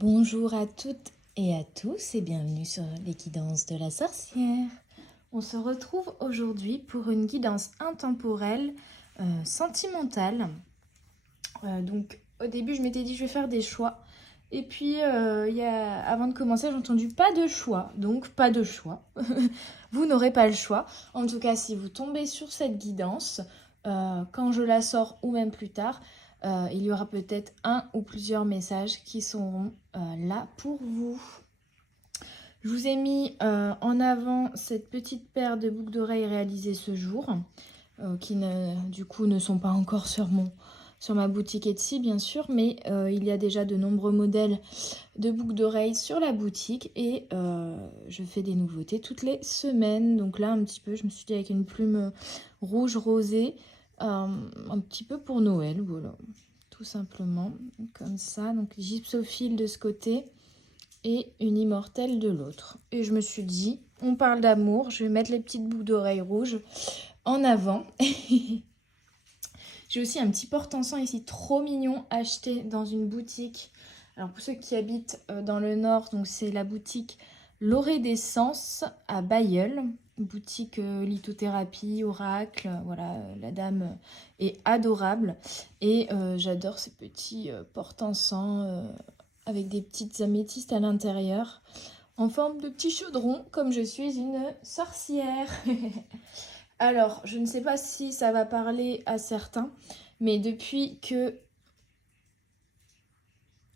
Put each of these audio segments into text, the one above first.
Bonjour à toutes et à tous et bienvenue sur les guidances de la sorcière. On se retrouve aujourd'hui pour une guidance intemporelle sentimentale. Donc au début je m'étais dit je vais faire des choix. Et puis avant de commencer j'ai entendu pas de choix, donc pas de choix. Vous n'aurez pas le choix. En tout cas si vous tombez sur cette guidance, quand je la sors ou même plus tard, il y aura peut-être un ou plusieurs messages qui seront là pour vous. Je vous ai mis en avant cette petite paire de boucles d'oreilles réalisées ce jour, qui du coup ne sont pas encore sur ma boutique Etsy bien sûr, mais il y a déjà de nombreux modèles de boucles d'oreilles sur la boutique et je fais des nouveautés toutes les semaines. Donc là un petit peu, je me suis dit avec une plume rouge rosée, un petit peu pour Noël, voilà, tout simplement, comme ça. Donc gypsophile de ce côté et une immortelle de l'autre. Et je me suis dit, on parle d'amour, je vais mettre les petites boucles d'oreilles rouges en avant. J'ai aussi un petit porte-encens ici, trop mignon, acheté dans une boutique. Alors pour ceux qui habitent dans le nord, donc c'est la boutique L'Orée d'Essence à Bailleul. Boutique lithothérapie, oracle, voilà, la dame est adorable. Et j'adore ces petits porte-encens avec des petites améthystes à l'intérieur, en forme de petit chaudron, comme je suis une sorcière. Alors, je ne sais pas si ça va parler à certains, mais depuis que...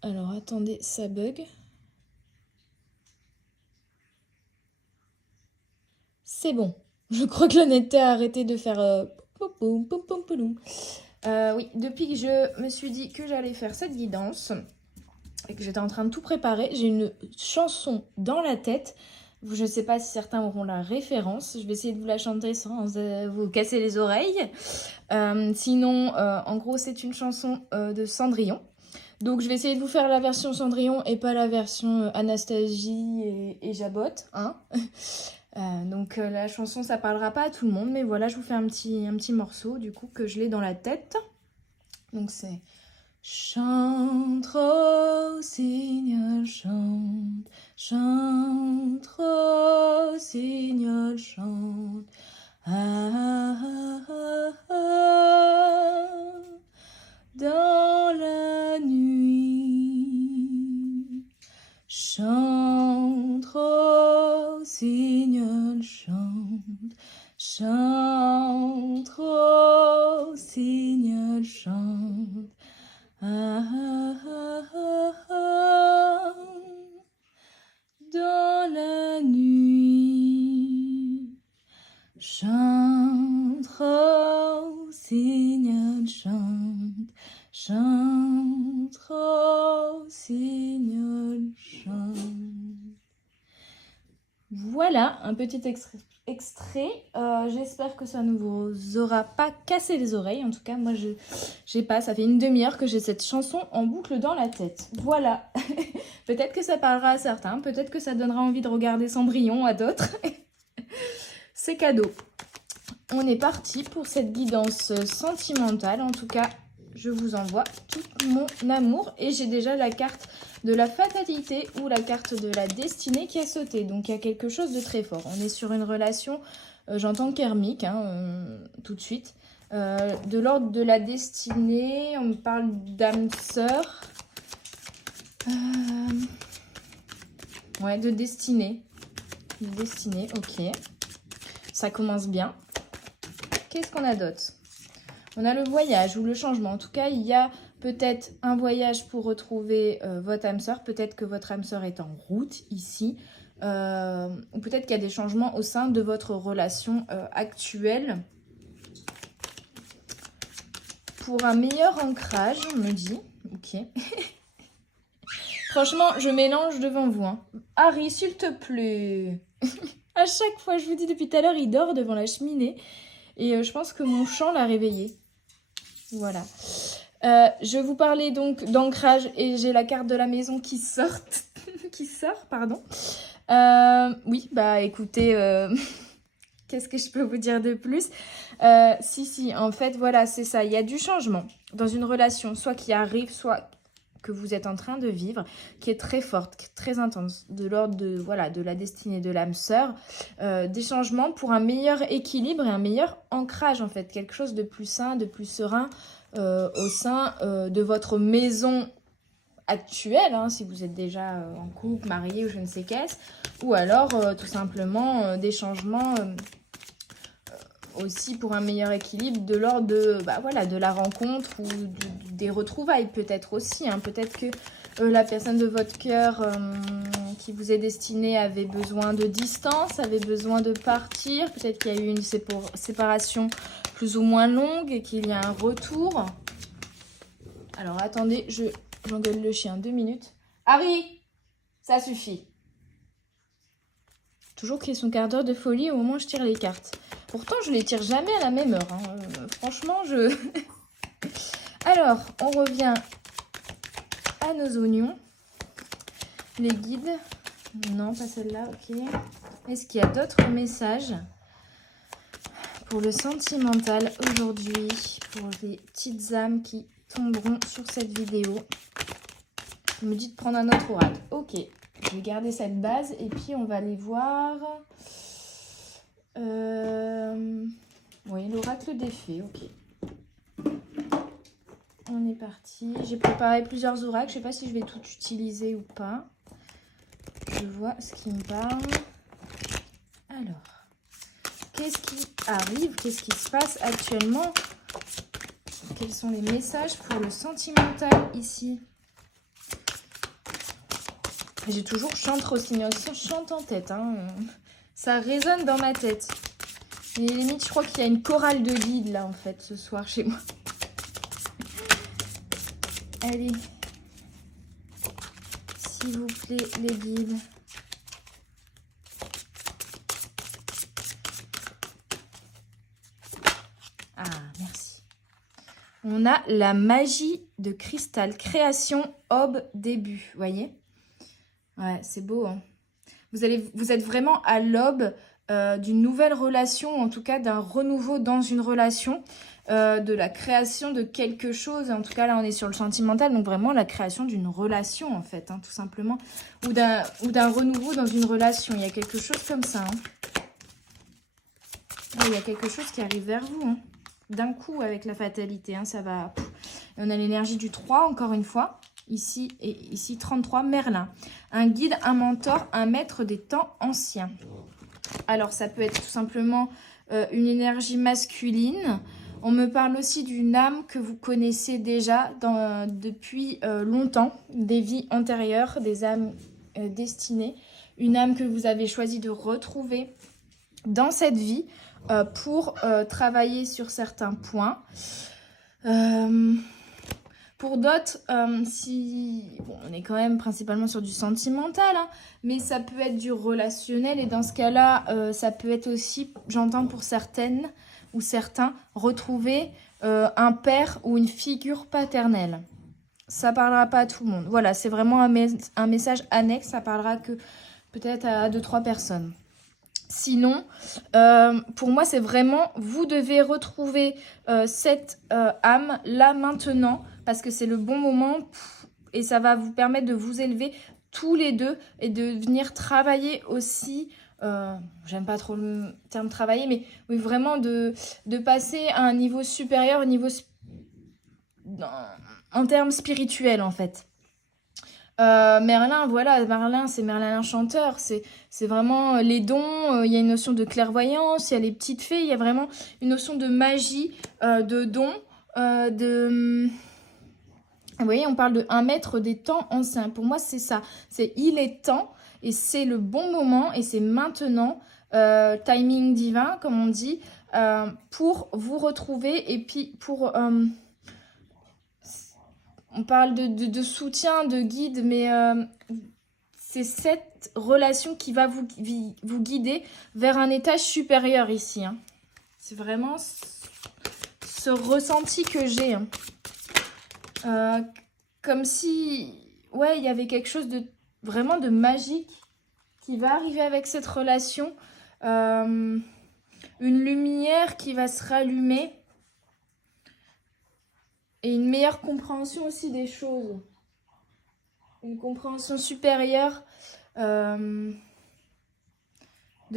Alors, attendez, ça bug. C'est bon. Je crois que l'honnêteté a arrêté de faire... oui, depuis que je me suis dit que j'allais faire cette guidance et que j'étais en train de tout préparer, j'ai une chanson dans la tête. Je ne sais pas si certains auront la référence. Je vais essayer de vous la chanter sans vous casser les oreilles. Sinon, en gros, c'est une chanson de Cendrillon. Donc, je vais essayer de vous faire la version Cendrillon et pas la version Anastasie et Jabot. Hein. Donc, la chanson, ça parlera pas à tout le monde. Mais voilà, je vous fais un petit morceau, du coup, que je l'ai dans la tête. Donc, c'est... Chante, rossignol, chante, chante, rossignol, chante. Ah, ah, ah, ah, dans la nuit. Chante, rossignol, chante, chante, rossignol, chante. Ah, ah, ah, ah, dans la nuit, chante, rossignol, chante, chante, rossignol, chante. Voilà, un petit extrait. J'espère que ça ne vous aura pas cassé les oreilles. En tout cas, moi, j'ai pas. Ça fait une demi-heure que j'ai cette chanson en boucle dans la tête. Voilà. Peut-être que ça parlera à certains. Peut-être que ça donnera envie de regarder Cendrillon à d'autres. C'est cadeau. On est parti pour cette guidance sentimentale. En tout cas, je vous envoie tout mon amour. Et j'ai déjà la carte de la fatalité ou la carte de la destinée qui a sauté. Donc, il y a quelque chose de très fort. On est sur une relation, j'entends karmique, tout de suite. De l'ordre de la destinée, on me parle d'âme sœur. Ouais, de destinée. De destinée, ok. Ça commence bien. Qu'est-ce qu'on a d'autre? On a le voyage ou le changement. En tout cas, il y a peut-être un voyage pour retrouver votre âme sœur. Peut-être que votre âme sœur est en route ici. Ou peut-être qu'il y a des changements au sein de votre relation actuelle. Pour un meilleur ancrage, on me dit. Ok. Franchement, je mélange devant vous. Hein. Harry, s'il te plaît. À chaque fois, je vous dis depuis tout à l'heure, il dort devant la cheminée. Et je pense que mon chant l'a réveillé. Voilà. Je vous parlais donc d'ancrage et j'ai la carte de la maison qui sort. Qui sort, pardon. Oui, bah écoutez, qu'est-ce que je peux vous dire de plus? Si, en fait, voilà, c'est ça. Il y a du changement dans une relation, soit qui arrive, soit que vous êtes en train de vivre, qui est très forte, très intense, de l'ordre de, voilà, de la destinée de l'âme sœur, des changements pour un meilleur équilibre et un meilleur ancrage en fait, quelque chose de plus sain, de plus serein au sein de votre maison actuelle, hein, si vous êtes déjà en couple, marié ou je ne sais qu'est-ce, ou alors tout simplement des changements aussi pour un meilleur équilibre de l'ordre de, voilà, de la rencontre ou des retrouvailles peut-être aussi. Hein. Peut-être que la personne de votre cœur qui vous est destinée avait besoin de distance, avait besoin de partir. Peut-être qu'il y a eu une séparation plus ou moins longue et qu'il y a un retour. Alors attendez, j'engueule le chien 2 minutes. Harry, ça suffit. Toujours qu'il y ait son quart d'heure de folie au moment où je tire les cartes. Pourtant, je les tire jamais à la même heure. Hein. Franchement, Alors, on revient à nos oignons. Les guides. Non, pas celle-là, ok. Est-ce qu'il y a d'autres messages pour le sentimental aujourd'hui, pour les petites âmes qui tomberont sur cette vidéo? Je me dis de prendre un autre oracle. Ok, je vais garder cette base et puis on va aller voir... Oui, l'oracle des fées, ok. On est parti. J'ai préparé plusieurs oracles. Je ne sais pas si je vais tout utiliser ou pas. Je vois ce qui me parle. Alors, qu'est-ce qui arrive? Qu'est-ce qui se passe actuellement? Quels sont les messages pour le sentimental ici? J'ai toujours chante en tête. Hein. Ça résonne dans ma tête. Et limite, je crois qu'il y a une chorale de guides là en fait ce soir chez moi. Allez, s'il vous plaît, les guides. Ah, merci. On a la magie de cristal, création, aube, début. Vous voyez? Ouais, c'est beau. Hein. Vous êtes vraiment à l'aube d'une nouvelle relation, en tout cas d'un renouveau dans une relation, de la création de quelque chose. En tout cas, là, on est sur le sentimental, donc vraiment la création d'une relation, en fait, hein, tout simplement. Ou d'un renouveau dans une relation. Il y a quelque chose comme ça. Hein. Oh, il y a quelque chose qui arrive vers vous. Hein. D'un coup, avec la fatalité, hein, ça va... Et on a l'énergie du 3, encore une fois. Ici, et ici, 33, Merlin. Un guide, un mentor, un maître des temps anciens. Alors, ça peut être tout simplement une énergie masculine. On me parle aussi d'une âme que vous connaissez déjà depuis longtemps, des vies antérieures, des âmes destinées. Une âme que vous avez choisi de retrouver dans cette vie pour travailler sur certains points. Pour d'autres, bon, on est quand même principalement sur du sentimental, hein, mais ça peut être du relationnel et dans ce cas-là, ça peut être aussi, j'entends pour certaines ou certains, retrouver un père ou une figure paternelle. Ça parlera pas à tout le monde. Voilà, c'est vraiment un message annexe, ça parlera que peut-être à 2-3 personnes. Sinon, pour moi, c'est vraiment, vous devez retrouver cette âme là maintenant, parce que c'est le bon moment et ça va vous permettre de vous élever tous les deux et de venir travailler aussi, j'aime pas trop le terme travailler, mais oui, vraiment de passer à un niveau supérieur, en termes spirituels en fait. Merlin, voilà, Merlin, c'est Merlin l'enchanteur, c'est vraiment les dons, il y a une notion de clairvoyance, il y a les petites fées, il y a vraiment une notion de magie, de dons, Vous voyez, on parle de un maître des temps anciens. Pour moi, c'est ça, c'est il est temps et c'est le bon moment et c'est maintenant, timing divin, comme on dit, pour vous retrouver et puis pour... on parle de soutien, de guide, mais c'est cette relation qui va vous guider vers un étage supérieur ici. Hein. C'est vraiment ce ressenti que j'ai. Hein. Comme si, ouais, il y avait quelque chose de vraiment de magique qui va arriver avec cette relation. Une lumière qui va se rallumer. Et une meilleure compréhension aussi des choses. une compréhension supérieure de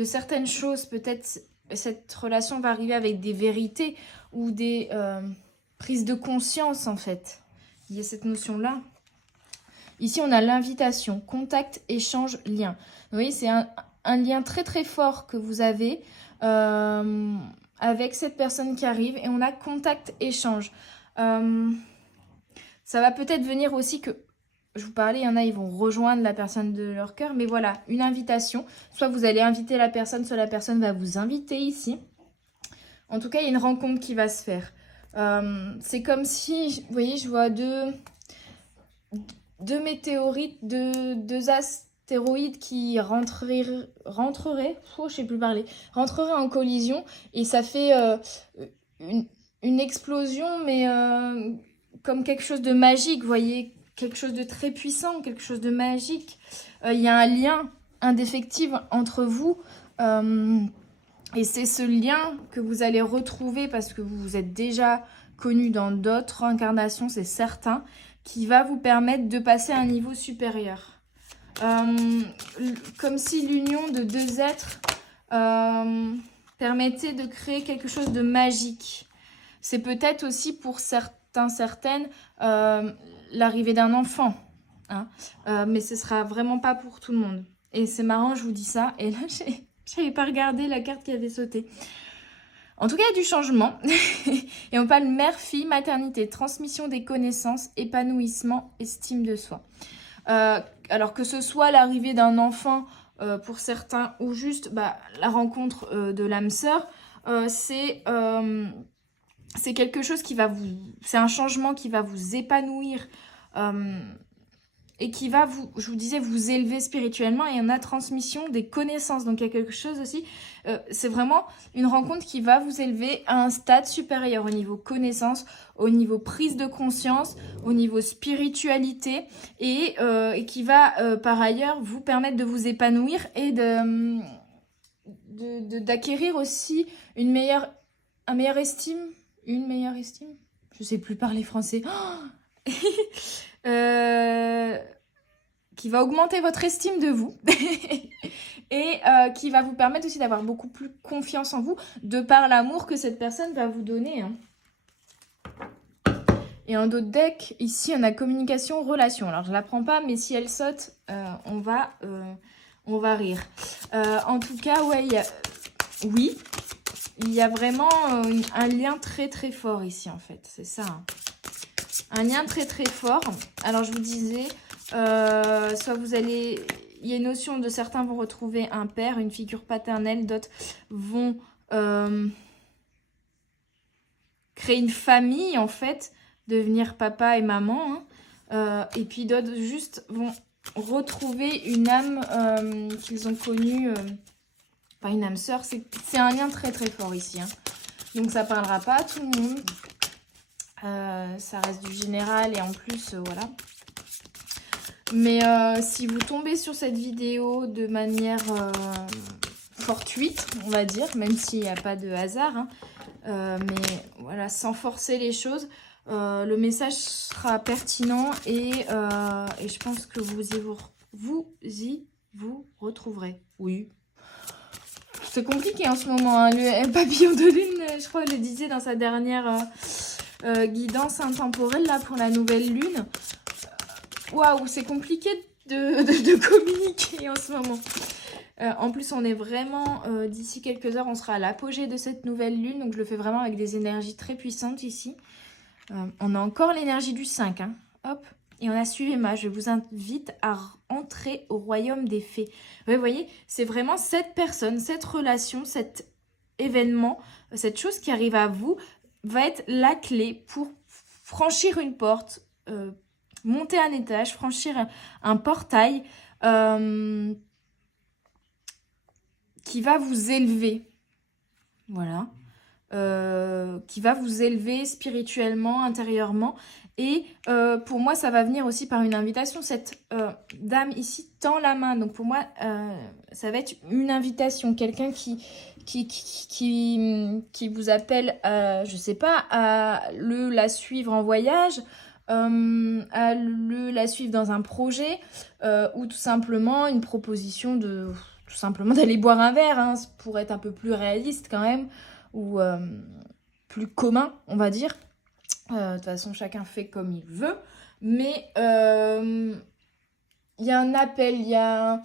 certaines choses. Peut-être cette relation va arriver avec des vérités ou des prises de conscience en fait. Il y a cette notion-là. Ici, on a l'invitation, contact, échange, lien. Vous voyez, c'est un lien très très fort que vous avez avec cette personne qui arrive et on a contact, échange. Ça va peut-être venir aussi que, je vous parlais, il y en a, ils vont rejoindre la personne de leur cœur, mais voilà, une invitation. Soit vous allez inviter la personne, soit la personne va vous inviter ici. En tout cas, il y a une rencontre qui va se faire. C'est comme si, vous voyez, je vois deux météorites, deux astéroïdes qui rentreraient, je sais plus parler, rentreraient en collision et ça fait une explosion, mais comme quelque chose de magique, vous voyez, quelque chose de très puissant, quelque chose de magique. Il y a un lien indéfectible entre vous et c'est ce lien que vous allez retrouver parce que vous vous êtes déjà connu dans d'autres incarnations, c'est certain, qui va vous permettre de passer à un niveau supérieur. Comme si l'union de deux êtres permettait de créer quelque chose de magique. C'est peut-être aussi pour certaines, l'arrivée d'un enfant. Hein, mais ce sera vraiment pas pour tout le monde. Et c'est marrant, je vous dis ça. Et là, j'avais pas regardé la carte qui avait sauté. En tout cas, il y a du changement. Et on parle mère-fille, maternité, transmission des connaissances, épanouissement, estime de soi. Alors que ce soit l'arrivée d'un enfant pour certains ou juste la rencontre de l'âme sœur, c'est quelque chose qui va vous... C'est un changement qui va vous épanouir et qui va, je vous disais, vous élever spirituellement. Et on a transmission des connaissances. Donc, il y a quelque chose aussi. C'est vraiment une rencontre qui va vous élever à un stade supérieur au niveau connaissance, au niveau prise de conscience, au niveau spiritualité et qui va, par ailleurs, vous permettre de vous épanouir et d'acquérir aussi une meilleure estime. Une meilleure estime. Je sais plus parler français. Qui va augmenter votre estime de vous et qui va vous permettre aussi d'avoir beaucoup plus confiance en vous de par l'amour que cette personne va vous donner. Hein. Et en d'autres deck, ici, on a communication, relation. Alors, je ne la prends pas, mais si elle saute, on va rire. En tout cas, ouais, oui, il y a vraiment un lien très très fort ici, en fait. C'est ça. Hein. Un lien très très fort. Alors, je vous disais, soit vous allez... Il y a une notion de certains vont retrouver un père, une figure paternelle, d'autres vont créer une famille, en fait, devenir papa et maman. Hein. Et puis d'autres juste vont retrouver une âme qu'ils ont connue, pas une âme sœur. C'est un lien très très fort ici. Hein. Donc ça parlera pas à tout le monde. Ça reste du général et en plus, voilà. Mais si vous tombez sur cette vidéo de manière fortuite, on va dire, même s'il n'y a pas de hasard, hein, mais voilà, sans forcer les choses, le message sera pertinent et je pense que vous retrouverez. Oui. C'est compliqué en ce moment. Hein. Le papillon de lune, je crois, le disait dans sa dernière guidance intemporelle là pour la nouvelle lune. Waouh, c'est compliqué de communiquer en ce moment. En plus, on est vraiment, d'ici quelques heures, on sera à l'apogée de cette nouvelle lune. Donc, je le fais vraiment avec des énergies très puissantes ici. On a encore l'énergie du 5. Hein. Hop. Et on a suivi je vous invite à entrer au royaume des fées. Vous voyez, c'est vraiment cette personne, cette relation, cet événement, cette chose qui arrive à vous, va être la clé pour franchir une porte, monter un étage, franchir un portail qui va vous élever. Voilà. Qui va vous élever spirituellement, intérieurement. Et pour moi, ça va venir aussi par une invitation. Cette dame ici tend la main. Donc pour moi, ça va être une invitation. Quelqu'un qui vous appelle, je sais pas, à la suivre en voyage, la suivre dans un projet ou tout simplement une proposition de tout simplement d'aller boire un verre, hein, pour être un peu plus réaliste quand même, ou plus commun, on va dire. De toute façon, chacun fait comme il veut, mais il y a un appel, il y a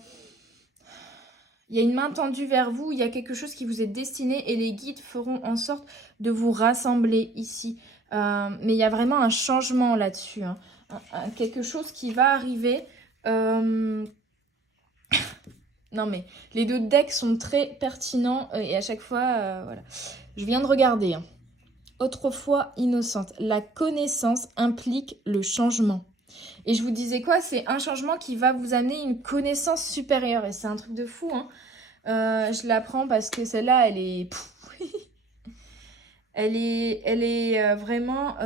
une main tendue vers vous, il y a quelque chose qui vous est destiné et les guides feront en sorte de vous rassembler ici. Mais il y a vraiment un changement là-dessus, hein. Quelque chose qui va arriver. Non mais les deux decks sont très pertinents et à chaque fois, voilà. Je viens de regarder, hein. Autrefois innocente, la connaissance implique le changement. Et je vous disais quoi? C'est un changement qui va vous amener une connaissance supérieure. Et c'est un truc de fou, hein. Je la prends parce que celle-là, elle est... elle est vraiment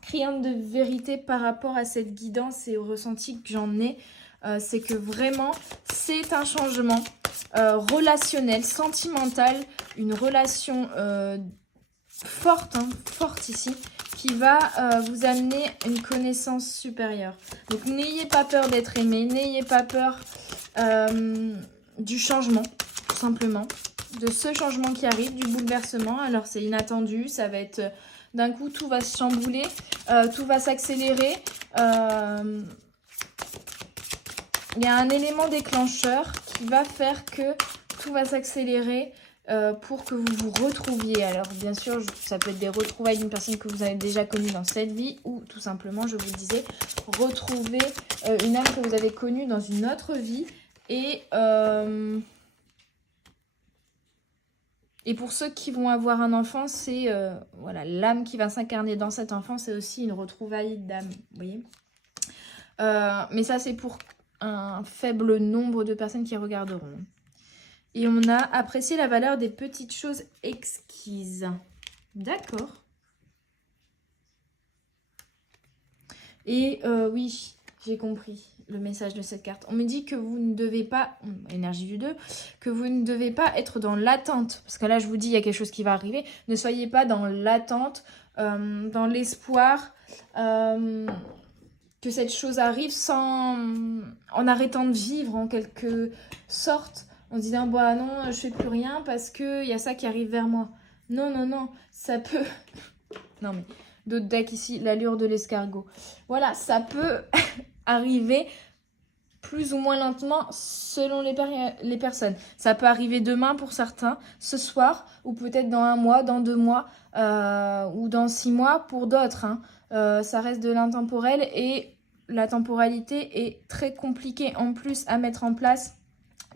criante de vérité par rapport à cette guidance et au ressenti que j'en ai. C'est que vraiment, c'est un changement relationnel, sentimental, une relation forte, hein, forte ici, qui va vous amener une connaissance supérieure. Donc n'ayez pas peur d'être aimé, n'ayez pas peur du changement, tout simplement, de ce changement qui arrive, du bouleversement. Alors c'est inattendu, ça va être d'un coup tout va se chambouler, tout va s'accélérer. Il y a un élément déclencheur qui va faire que tout va s'accélérer pour que vous vous retrouviez. Alors bien sûr, ça peut être des retrouvailles d'une personne que vous avez déjà connue dans cette vie ou tout simplement, je vous disais, retrouver une âme que vous avez connue dans une autre vie. Et pour ceux qui vont avoir un enfant, c'est voilà, l'âme qui va s'incarner dans cet enfant, c'est aussi une retrouvaille d'âme, vous voyez. Mais ça, c'est pour un faible nombre de personnes qui regarderont. Et on a apprécié la valeur des petites choses exquises. D'accord. Et oui, j'ai compris le message de cette carte. On me dit que vous ne devez pas, énergie du 2, que vous ne devez pas être dans l'attente. Parce que là, je vous dis, il y a quelque chose qui va arriver. Ne soyez pas dans l'attente, dans l'espoir que cette chose arrive en arrêtant de vivre en quelque sorte. En se disant, bah non, je fais plus rien parce qu'il y a ça qui arrive vers moi. Non, non, non, ça peut... Non mais, d'autres decks ici, l'allure de l'escargot. Voilà, ça peut arriver plus ou moins lentement selon les personnes. Ça peut arriver demain pour certains, ce soir, ou peut-être dans 1 mois, dans 2 mois, ou dans 6 mois pour d'autres, hein. Ça reste de l'intemporel et la temporalité est très compliquée en plus à mettre en place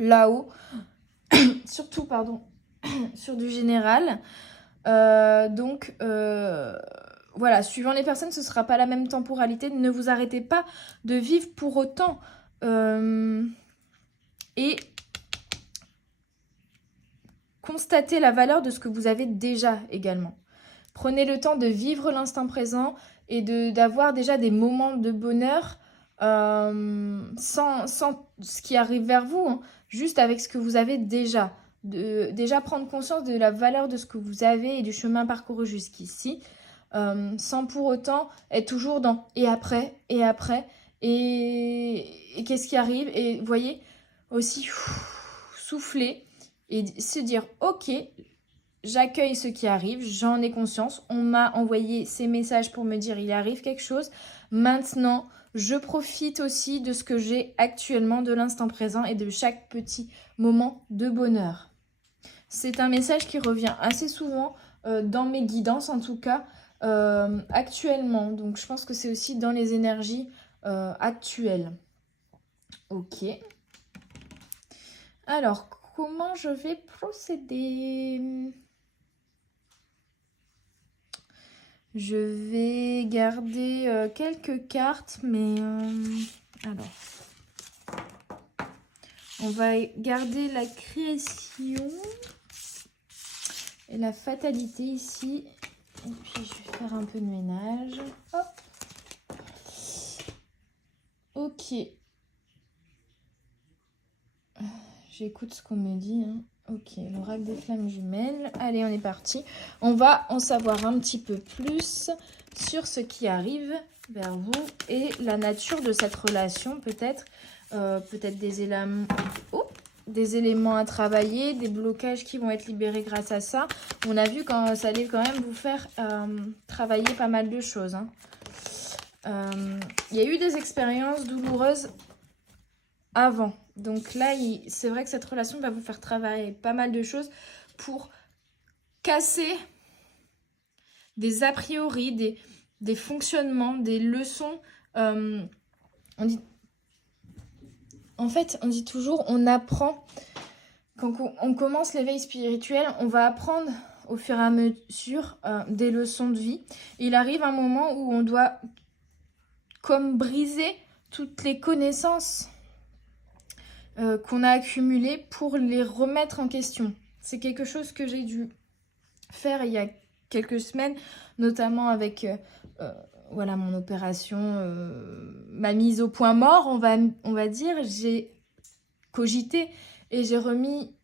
là-haut, surtout, pardon, sur du général. Donc, voilà, suivant les personnes, ce ne sera pas la même temporalité. Ne vous arrêtez pas de vivre pour autant. Et constatez la valeur de ce que vous avez déjà également. Prenez le temps de vivre l'instant présent et d'avoir déjà des moments de bonheur sans ce qui arrive vers vous, hein, juste avec ce que vous avez déjà. Déjà prendre conscience de la valeur de ce que vous avez et du chemin parcouru jusqu'ici, sans pour autant être toujours dans et après, et qu'est-ce qui arrive. Et vous voyez, aussi souffler et se dire ok, j'accueille ce qui arrive, j'en ai conscience, on m'a envoyé ces messages pour me dire il arrive quelque chose. Maintenant, je profite aussi de ce que j'ai actuellement, de l'instant présent et de chaque petit moment de bonheur. C'est un message qui revient assez souvent dans mes guidances, en tout cas actuellement. Donc je pense que c'est aussi dans les énergies actuelles. Ok. Alors, comment je vais procéder ? Je vais garder quelques cartes, mais alors, on va garder la création et la fatalité ici. Et puis, je vais faire un peu de ménage. Hop. Ok. J'écoute ce qu'on me dit, hein. Ok, l'oracle des flammes jumelles. Allez, on est parti. On va en savoir un petit peu plus sur ce qui arrive vers vous et la nature de cette relation, peut-être. Peut-être des éléments à travailler, des blocages qui vont être libérés grâce à ça. On a vu quand ça allait quand même vous faire travailler pas mal de choses. Hein. Il y a eu des expériences douloureuses avant. Donc là, c'est vrai que cette relation va vous faire travailler pas mal de choses pour casser des a priori, des fonctionnements, des leçons. En fait, on dit toujours, on apprend. Quand on commence l'éveil spirituel, on va apprendre au fur et à mesure des leçons de vie. Il arrive un moment où on doit comme briser toutes les connaissances qu'on a accumulées pour les remettre en question. C'est quelque chose que j'ai dû faire il y a quelques semaines, notamment avec voilà, mon opération, ma mise au point mort, on va dire. J'ai cogité et j'ai remis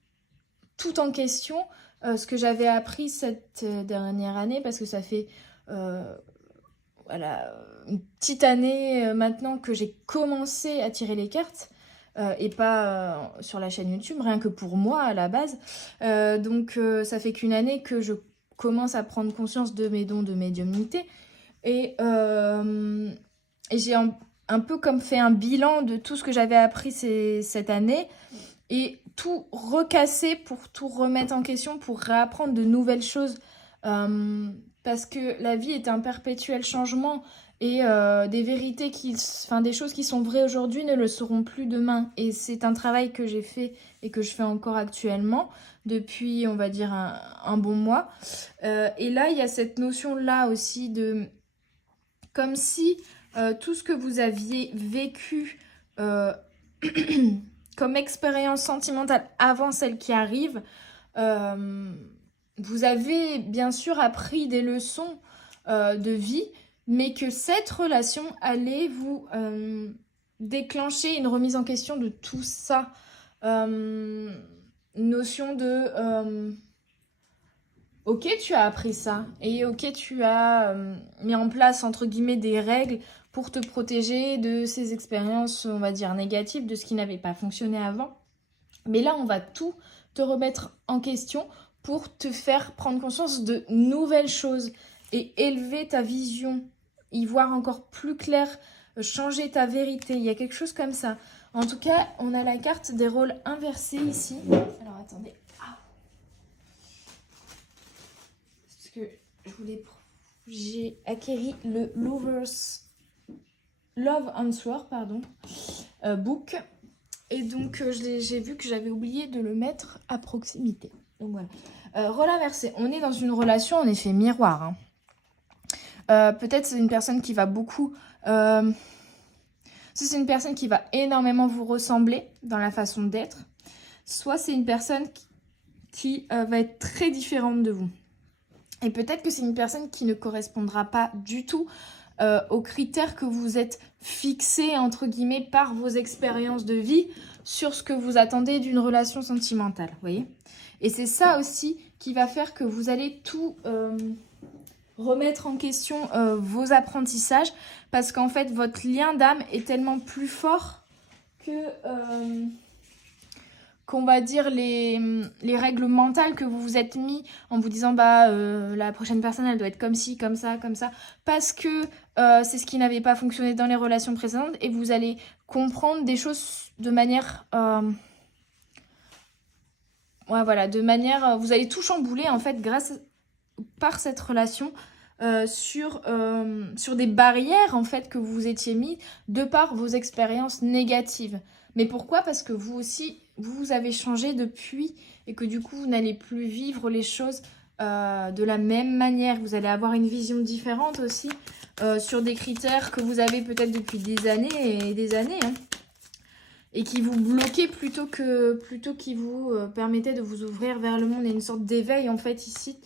tout en question ce que j'avais appris cette dernière année, parce que ça fait voilà, une petite année maintenant que j'ai commencé à tirer les cartes. Et pas sur la chaîne YouTube, rien que pour moi à la base. Donc ça fait qu'une année que je commence à prendre conscience de mes dons de médiumnité. Et j'ai un peu comme fait un bilan de tout ce que j'avais appris cette année. Et tout recasser pour tout remettre en question, pour réapprendre de nouvelles choses. Parce que la vie est un perpétuel changement. Et des vérités, des choses qui sont vraies aujourd'hui ne le seront plus demain. Et c'est un travail que j'ai fait et que je fais encore actuellement depuis, on va dire, un bon mois. Et là, il y a cette notion-là aussi de... Comme si tout ce que vous aviez vécu comme expérience sentimentale avant celle qui arrive, vous avez bien sûr appris des leçons de vie, mais que cette relation allait vous déclencher une remise en question de tout ça. Notion de ok, tu as appris ça, et ok, tu as mis en place entre guillemets des règles pour te protéger de ces expériences, on va dire, négatives, de ce qui n'avait pas fonctionné avant. Mais là, on va tout te remettre en question pour te faire prendre conscience de nouvelles choses et élever ta vision, y voir encore plus clair, changer ta vérité. Il y a quelque chose comme ça. En tout cas, on a la carte des rôles inversés ici. Alors, attendez. Parce que j'ai acquéri le Love Answer, book. Et donc, j'ai vu que j'avais oublié de le mettre à proximité. Donc voilà. Rôle inversé. On est dans une relation en effet miroir. Hein. Peut-être c'est une personne qui va beaucoup... si c'est une personne qui va énormément vous ressembler dans la façon d'être, soit c'est une personne qui va être très différente de vous. Et peut-être que c'est une personne qui ne correspondra pas du tout aux critères que vous êtes fixés, entre guillemets, par vos expériences de vie sur ce que vous attendez d'une relation sentimentale, vous voyez. Et c'est ça aussi qui va faire que vous allez tout remettre en question vos apprentissages, parce qu'en fait, votre lien d'âme est tellement plus fort que... qu'on va dire les règles mentales que vous vous êtes mis en vous disant la prochaine personne elle doit être comme ci, comme ça, parce que c'est ce qui n'avait pas fonctionné dans les relations précédentes, et vous allez comprendre des choses de manière vous allez tout chambouler en fait par cette relation sur des barrières en fait que vous vous étiez mis de par vos expériences négatives. Mais pourquoi ? Parce que vous aussi, vous avez changé depuis, et que du coup, vous n'allez plus vivre les choses de la même manière. Vous allez avoir une vision différente aussi sur des critères que vous avez peut-être depuis des années et des années. Hein, et qui vous bloquaient plutôt qui vous permettaient de vous ouvrir vers le monde. Il y a une sorte d'éveil en fait ici.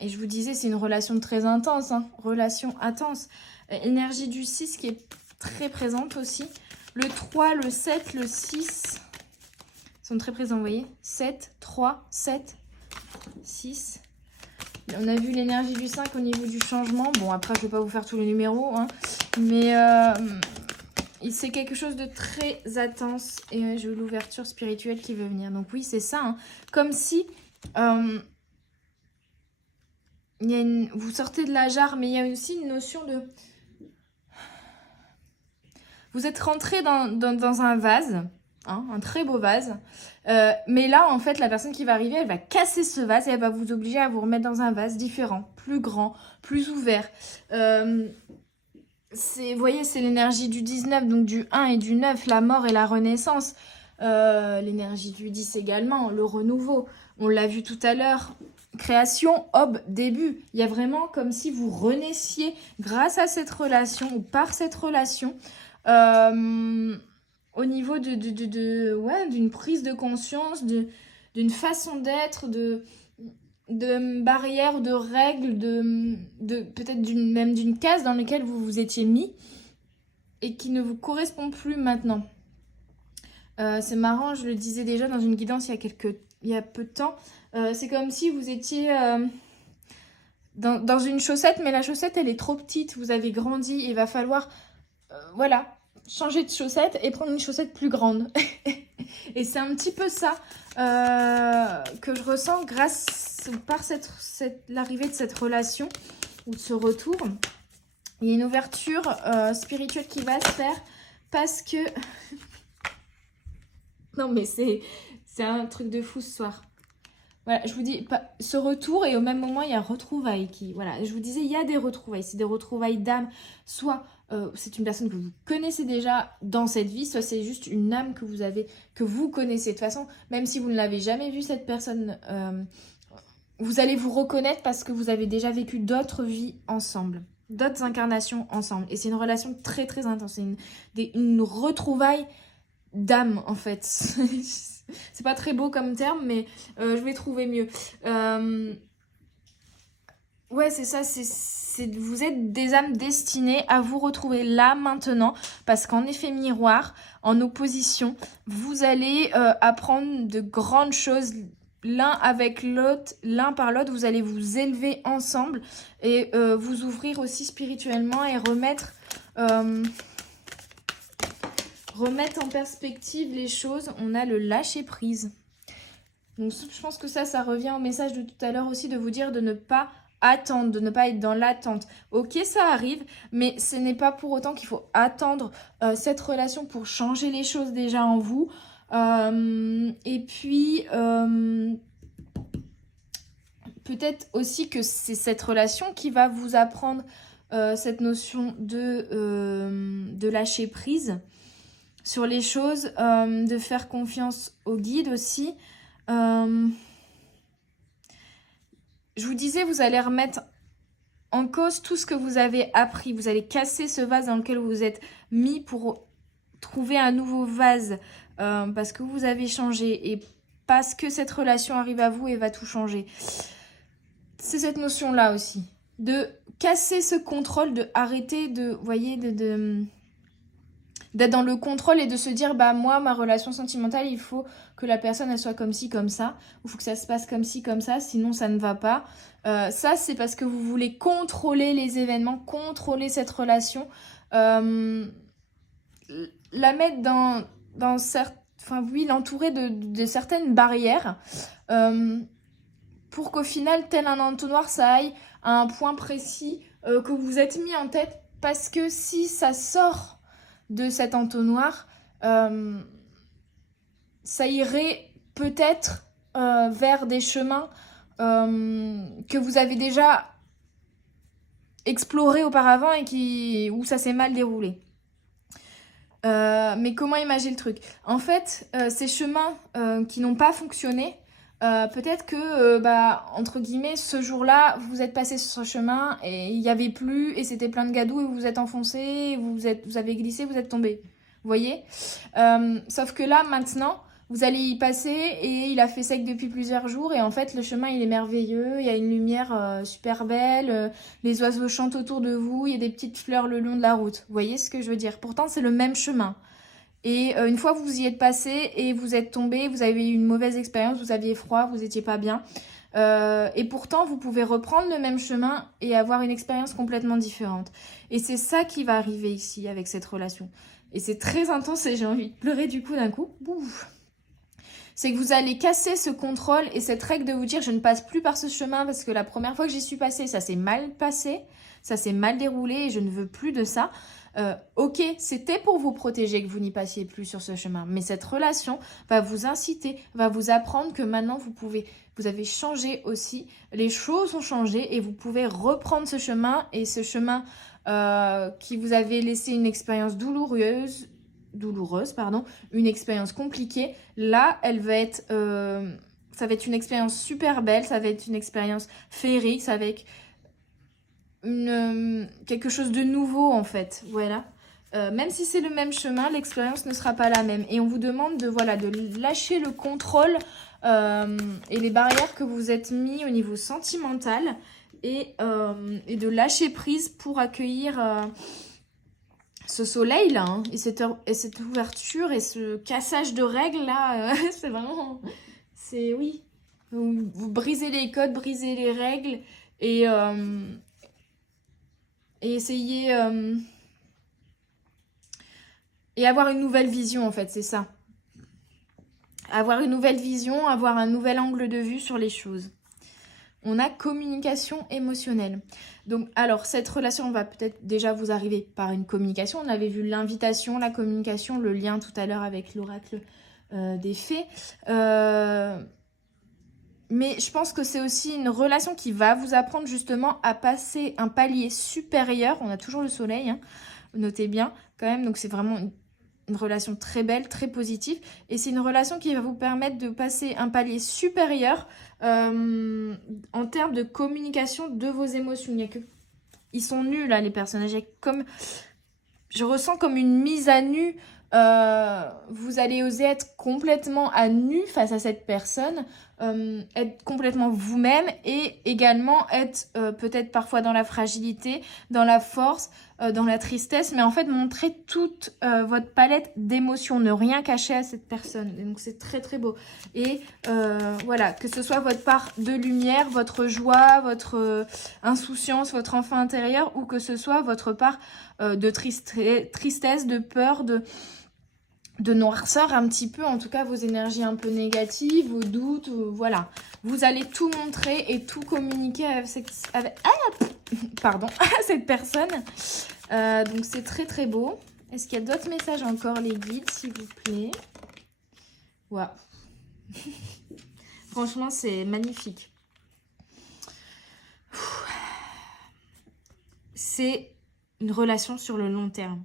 Et je vous disais, c'est une relation très intense. Hein, relation intense. Énergie du 6 qui est très présente aussi. Le 3, le 7, le 6 sont très présents, vous voyez. 7, 3, 7, 6. On a vu l'énergie du 5 au niveau du changement. Bon, après, je ne vais pas vous faire tous les numéros, hein, mais c'est quelque chose de très intense. Et j'ai l'ouverture spirituelle qui veut venir. Donc oui, c'est ça. Hein. Comme si vous sortez de la jarre, mais il y a aussi une notion de... Vous êtes rentré dans un vase, hein, un très beau vase. Mais là, en fait, la personne qui va arriver, elle va casser ce vase et elle va vous obliger à vous remettre dans un vase différent, plus grand, plus ouvert. Vous voyez, c'est l'énergie du 19, donc du 1 et du 9, la mort et la renaissance. L'énergie du 10 également, le renouveau. On l'a vu tout à l'heure. Création, ob, début. Il y a vraiment comme si vous renaissiez grâce à cette relation ou par cette relation. Au niveau d'une prise de conscience, d'une façon d'être, de barrières, de règles, peut-être même d'une case dans laquelle vous vous étiez mis et qui ne vous correspond plus maintenant. C'est marrant, je le disais déjà dans une guidance il y a peu de temps. C'est comme si vous étiez dans une chaussette, mais la chaussette, elle est trop petite. Vous avez grandi, il va falloir changer de chaussette et prendre une chaussette plus grande. Et c'est un petit peu ça que je ressens par l'arrivée de cette relation ou de ce retour. Il y a une ouverture spirituelle qui va se faire parce que... Non mais c'est un truc de fou ce soir. Voilà, je vous dis, ce retour et au même moment, il y a retrouvailles qui... Voilà, je vous disais, il y a des retrouvailles. C'est des retrouvailles d'âme. Soit c'est une personne que vous connaissez déjà dans cette vie, soit c'est juste une âme que vous connaissez. De toute façon, même si vous ne l'avez jamais vue, cette personne, vous allez vous reconnaître parce que vous avez déjà vécu d'autres vies ensemble, d'autres incarnations ensemble. Et c'est une relation très, très intense. C'est une retrouvaille d'âme, en fait. C'est pas très beau comme terme, mais je vais trouver mieux. Ouais, c'est ça, vous êtes des âmes destinées à vous retrouver là, maintenant, parce qu'en effet miroir, en opposition, vous allez apprendre de grandes choses l'un avec l'autre, l'un par l'autre, vous allez vous élever ensemble et vous ouvrir aussi spirituellement et remettre en perspective les choses. On a le lâcher prise. Donc je pense que ça revient au message de tout à l'heure aussi, de vous dire de ne pas attendre, de ne pas être dans l'attente. Ok, ça arrive, mais ce n'est pas pour autant qu'il faut attendre cette relation pour changer les choses déjà en vous. Et puis, peut-être aussi que c'est cette relation qui va vous apprendre cette notion de lâcher prise sur les choses, de faire confiance au guide aussi. Je vous disais, vous allez remettre en cause tout ce que vous avez appris. Vous allez casser ce vase dans lequel vous vous êtes mis pour trouver un nouveau vase parce que vous avez changé et parce que cette relation arrive à vous et va tout changer. C'est cette notion-là aussi. De casser ce contrôle, de arrêter de, vous voyez, d'être dans le contrôle et de se dire, bah moi, ma relation sentimentale, il faut que la personne, elle soit comme ci, comme ça. Il faut que ça se passe comme ci, comme ça, sinon ça ne va pas. Ça, c'est parce que vous voulez contrôler les événements, contrôler cette relation. La mettre l'entourer de certaines barrières pour qu'au final, tel un entonnoir, ça aille à un point précis que vous êtes mis en tête. Parce que si ça sort de cet entonnoir, ça irait peut-être vers des chemins que vous avez déjà explorés auparavant et où ça s'est mal déroulé. Mais comment imaginer le truc ? En fait, ces chemins qui n'ont pas fonctionné, peut-être que, entre guillemets, ce jour-là, vous êtes passé sur ce chemin et il n'y avait plus et c'était plein de gadou et vous vous êtes enfoncé, vous avez glissé, vous êtes tombé. Vous voyez ? Sauf que là, maintenant, vous allez y passer et il a fait sec depuis plusieurs jours et en fait, le chemin, il est merveilleux, il y a une lumière super belle, les oiseaux chantent autour de vous, il y a des petites fleurs le long de la route. Vous voyez ce que je veux dire ? Pourtant, c'est le même chemin. Et une fois que vous y êtes passé et vous êtes tombé, vous avez eu une mauvaise expérience, vous aviez froid, vous n'étiez pas bien, Et pourtant, vous pouvez reprendre le même chemin et avoir une expérience complètement différente. Et c'est ça qui va arriver ici avec cette relation. Et c'est très intense et j'ai envie de pleurer du coup d'un coup. Ouf. C'est que vous allez casser ce contrôle et cette règle de vous dire je ne passe plus par ce chemin parce que la première fois que j'y suis passée, ça s'est mal passé, ça s'est mal déroulé et je ne veux plus de ça. Ok, c'était pour vous protéger que vous n'y passiez plus sur ce chemin, mais cette relation va vous inciter, va vous apprendre que maintenant vous avez changé aussi, les choses ont changé et vous pouvez reprendre ce chemin et ce chemin qui vous avait laissé une expérience douloureuse, une expérience compliquée. Là, elle va être, ça va être une expérience super belle, ça va être une expérience féerique, ça va être quelque chose de nouveau en fait. Voilà. Même si c'est le même chemin, l'expérience ne sera pas la même. Et on vous demande de lâcher le contrôle et les barrières que vous êtes mis au niveau sentimental et de lâcher prise pour accueillir ce soleil là, hein, et cette ouverture et ce cassage de règles là, c'est vraiment, c'est oui, vous brisez les codes, brisez les règles et essayez et avoir une nouvelle vision en fait, c'est ça. Avoir une nouvelle vision, avoir un nouvel angle de vue sur les choses. On a communication émotionnelle. Donc, alors, cette relation va peut-être déjà vous arriver par une communication. On avait vu l'invitation, la communication, le lien tout à l'heure avec l'oracle des fées. Mais je pense que c'est aussi une relation qui va vous apprendre justement à passer un palier supérieur. On a toujours le soleil, hein, notez bien quand même. Donc, c'est vraiment une relation très belle, très positive. Et c'est une relation qui va vous permettre de passer un palier supérieur en termes de communication de vos émotions. Ils sont nus, là, les personnages. Je ressens comme une mise à nu. Vous allez oser être complètement à nu face à cette personne, être complètement vous-même et également être peut-être parfois dans la fragilité, dans la force, dans la tristesse, mais en fait montrer toute votre palette d'émotions, ne rien cacher à cette personne. Et donc c'est très très beau. Et voilà, que ce soit votre part de lumière, votre joie, votre insouciance, votre enfant intérieur, ou que ce soit votre part de tristesse, de peur, de noirceur un petit peu, en tout cas vos énergies un peu négatives, vos doutes, voilà. Vous allez tout montrer et tout communiquer avec cette personne. Donc c'est très très beau. Est-ce qu'il y a d'autres messages encore, les guides, s'il vous plaît? Waouh. Franchement, c'est magnifique. C'est une relation sur le long terme.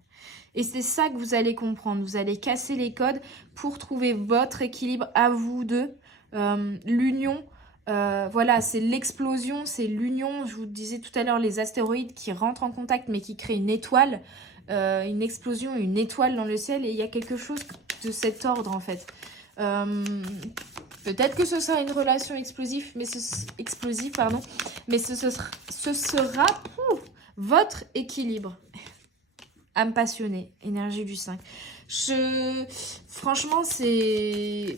Et c'est ça que vous allez comprendre. Vous allez casser les codes pour trouver votre équilibre à vous deux. L'union, voilà, c'est l'explosion, c'est l'union. Je vous disais tout à l'heure, les astéroïdes qui rentrent en contact mais qui créent une étoile. Une explosion, une étoile dans le ciel. Et il y a quelque chose de cet ordre en fait. Peut-être que ce sera une relation explosive, mais ce sera votre équilibre. Âme passionnée, énergie du 5. Franchement, c'est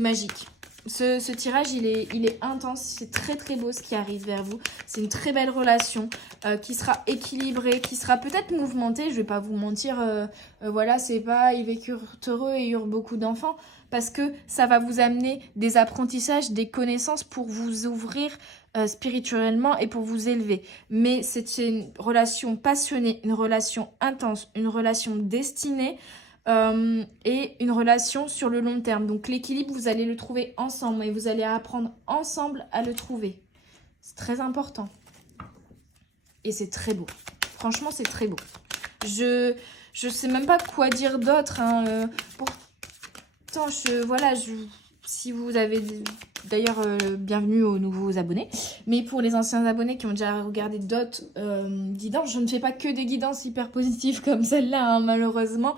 magique. Ce tirage, il est intense. C'est très très beau ce qui arrive vers vous. C'est une très belle relation qui sera équilibrée, qui sera peut-être mouvementée. Je vais pas vous mentir. Voilà, c'est pas ils vécurent heureux et eurent beaucoup d'enfants. Parce que ça va vous amener des apprentissages, des connaissances pour vous ouvrir spirituellement et pour vous élever. Mais c'est une relation passionnée, une relation intense, une relation destinée et une relation sur le long terme. Donc l'équilibre, vous allez le trouver ensemble et vous allez apprendre ensemble à le trouver. C'est très important. Et c'est très beau. Franchement, c'est très beau. Je sais même pas quoi dire d'autre. Hein. Pourtant, si vous avez... D'ailleurs, bienvenue aux nouveaux abonnés. Mais pour les anciens abonnés qui ont déjà regardé d'autres guidances, je ne fais pas que des guidances hyper positives comme celle-là, hein, malheureusement.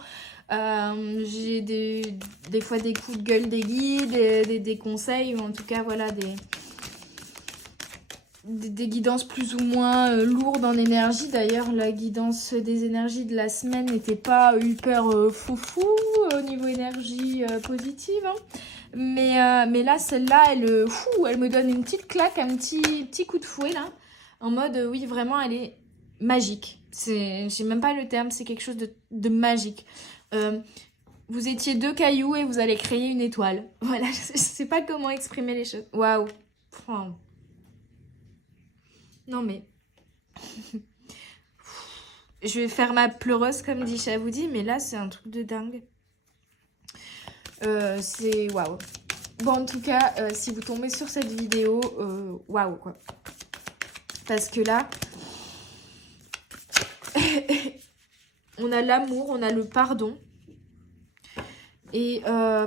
J'ai des fois des coups de gueule des guides, des conseils, ou en tout cas, voilà, des guidances plus ou moins lourdes en énergie. D'ailleurs, la guidance des énergies de la semaine n'était pas hyper foufou. au niveau énergie positive. Hein. Mais là, celle-là, elle me donne une petite claque, un petit coup de fouet, là. En mode, oui, vraiment, elle est magique. J'ai même pas le terme, c'est quelque chose de magique. Vous étiez 2 cailloux et vous allez créer une étoile. Voilà, je sais pas comment exprimer les choses. Waouh. Oh. Non mais... Je vais faire ma pleureuse comme dit Chavoudi, mais là c'est un truc de dingue. C'est waouh. Bon, en tout cas, si vous tombez sur cette vidéo, waouh quoi. Parce que là, on a l'amour, on a le pardon. Et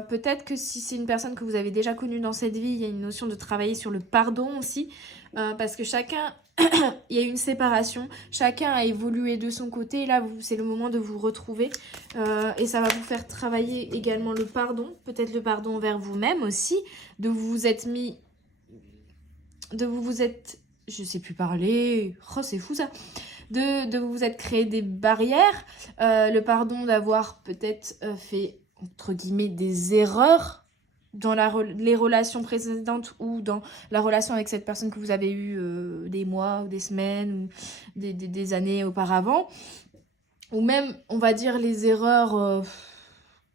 peut-être que si c'est une personne que vous avez déjà connue dans cette vie, il y a une notion de travailler sur le pardon aussi. Parce que chacun, il y a une séparation, chacun a évolué de son côté. Et là, c'est le moment de vous retrouver. Et ça va vous faire travailler également le pardon. Peut-être le pardon envers vous-même aussi. De vous être mis... Je sais plus parler. Oh, c'est fou ça. De vous être créé des barrières. Le pardon d'avoir peut-être fait... entre guillemets, des erreurs dans les relations précédentes ou dans la relation avec cette personne que vous avez eue des mois ou des semaines ou des années auparavant. Ou même, on va dire, les erreurs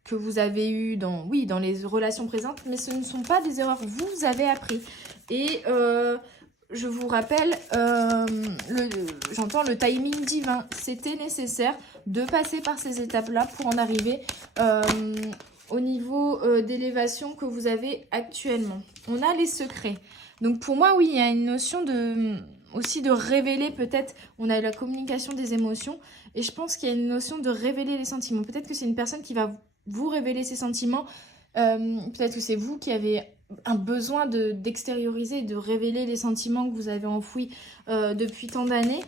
que vous avez eues dans les relations présentes, mais ce ne sont pas des erreurs, vous avez appris. Et je vous rappelle, j'entends le timing divin, c'était nécessaire de passer par ces étapes-là pour en arriver au niveau d'élévation que vous avez actuellement. On a les secrets. Donc pour moi, oui, il y a une notion aussi de révéler peut-être, on a la communication des émotions, et je pense qu'il y a une notion de révéler les sentiments. Peut-être que c'est une personne qui va vous révéler ses sentiments, peut-être que c'est vous qui avez un besoin d'extérioriser, de révéler les sentiments que vous avez enfouis depuis tant d'années.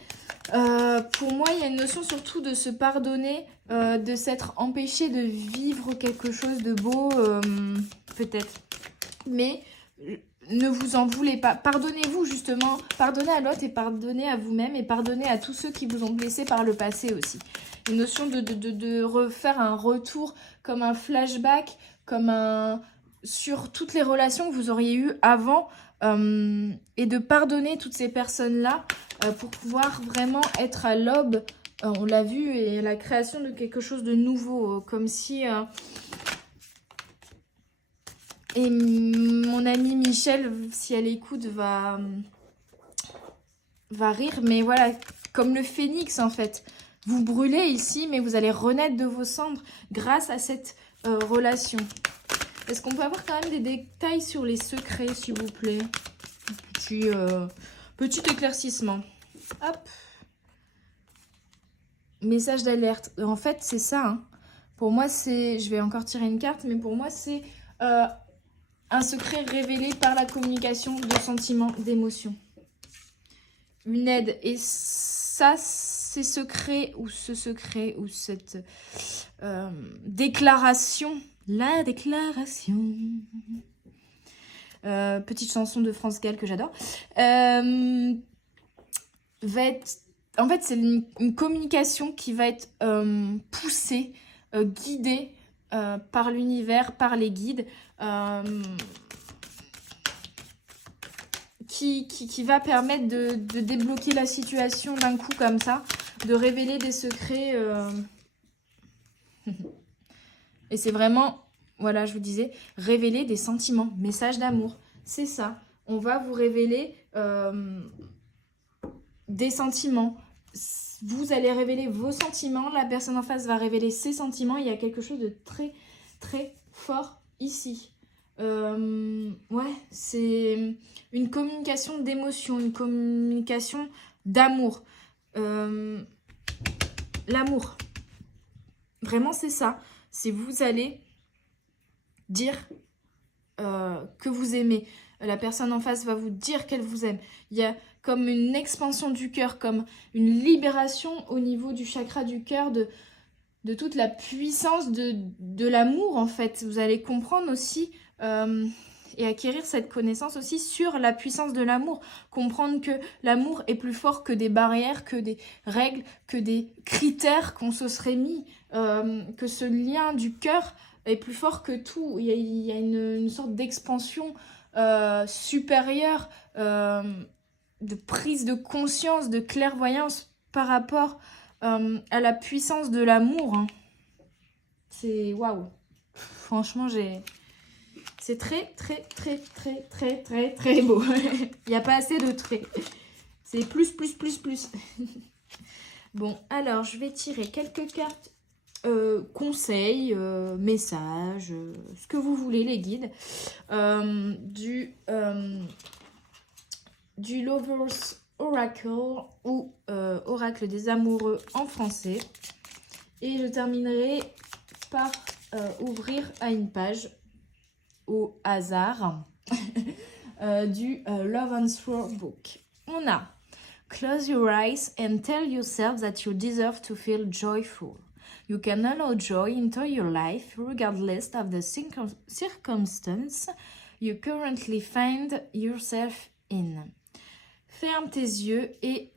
Pour moi, il y a une notion surtout de se pardonner, de s'être empêché de vivre quelque chose de beau, peut-être. Mais ne vous en voulez pas. Pardonnez-vous justement, pardonnez à l'autre et pardonnez à vous-même et pardonnez à tous ceux qui vous ont blessé par le passé aussi. Une notion de refaire un retour comme un flashback, sur toutes les relations que vous auriez eues avant et de pardonner toutes ces personnes-là pour pouvoir vraiment être à l'aube, on l'a vu, et à la création de quelque chose de nouveau, comme si... Et mon amie Michel, si elle écoute, va rire, mais voilà, comme le phénix en fait. Vous brûlez ici, mais vous allez renaître de vos cendres grâce à cette relation. Est-ce qu'on peut avoir quand même des détails sur les secrets, s'il vous plaît? Petit éclaircissement. Hop. Message d'alerte. En fait, c'est ça. Hein. Pour moi, c'est... Je vais encore tirer une carte, mais pour moi, c'est un secret révélé par la communication de sentiments, d'émotions. Une aide. Et ça, ces secrets, ou ce secret, ou cette déclaration... La déclaration. Petite chanson de France Gall que j'adore. Va être... En fait, c'est une communication qui va être poussée, guidée par l'univers, par les guides, qui va permettre de débloquer la situation d'un coup comme ça, de révéler des secrets... Et c'est vraiment, voilà, je vous disais, révéler des sentiments, message d'amour. C'est ça. On va vous révéler des sentiments. Vous allez révéler vos sentiments. La personne en face va révéler ses sentiments. Il y a quelque chose de très, très fort ici. Ouais, c'est une communication d'émotion, une communication d'amour. L'amour. Vraiment, c'est ça. C'est vous allez dire que vous aimez. La personne en face va vous dire qu'elle vous aime. Il y a comme une expansion du cœur, comme une libération au niveau du chakra du cœur, de toute la puissance de l'amour en fait. Vous allez comprendre aussi et acquérir cette connaissance aussi sur la puissance de l'amour. Comprendre que l'amour est plus fort que des barrières, que des règles, que des critères qu'on se serait mis. Que ce lien du cœur est plus fort que tout. Il y a une sorte d'expansion supérieure, de prise de conscience, de clairvoyance par rapport à la puissance de l'amour. Hein. C'est waouh. Franchement, c'est très, très, très, très, très, très, très beau. Il n'y a pas assez de traits. C'est plus, plus, plus, plus. Bon, alors, je vais tirer quelques cartes conseils, messages, ce que vous voulez, les guides, du Lovers Oracle ou Oracle des amoureux en français. Et je terminerai par ouvrir à une page au hasard du Love Answer Book. On a Close your eyes and tell yourself that you deserve to feel joyful. You can allow joy into your life regardless of the circumstance you currently find yourself in. Ferme tes yeux et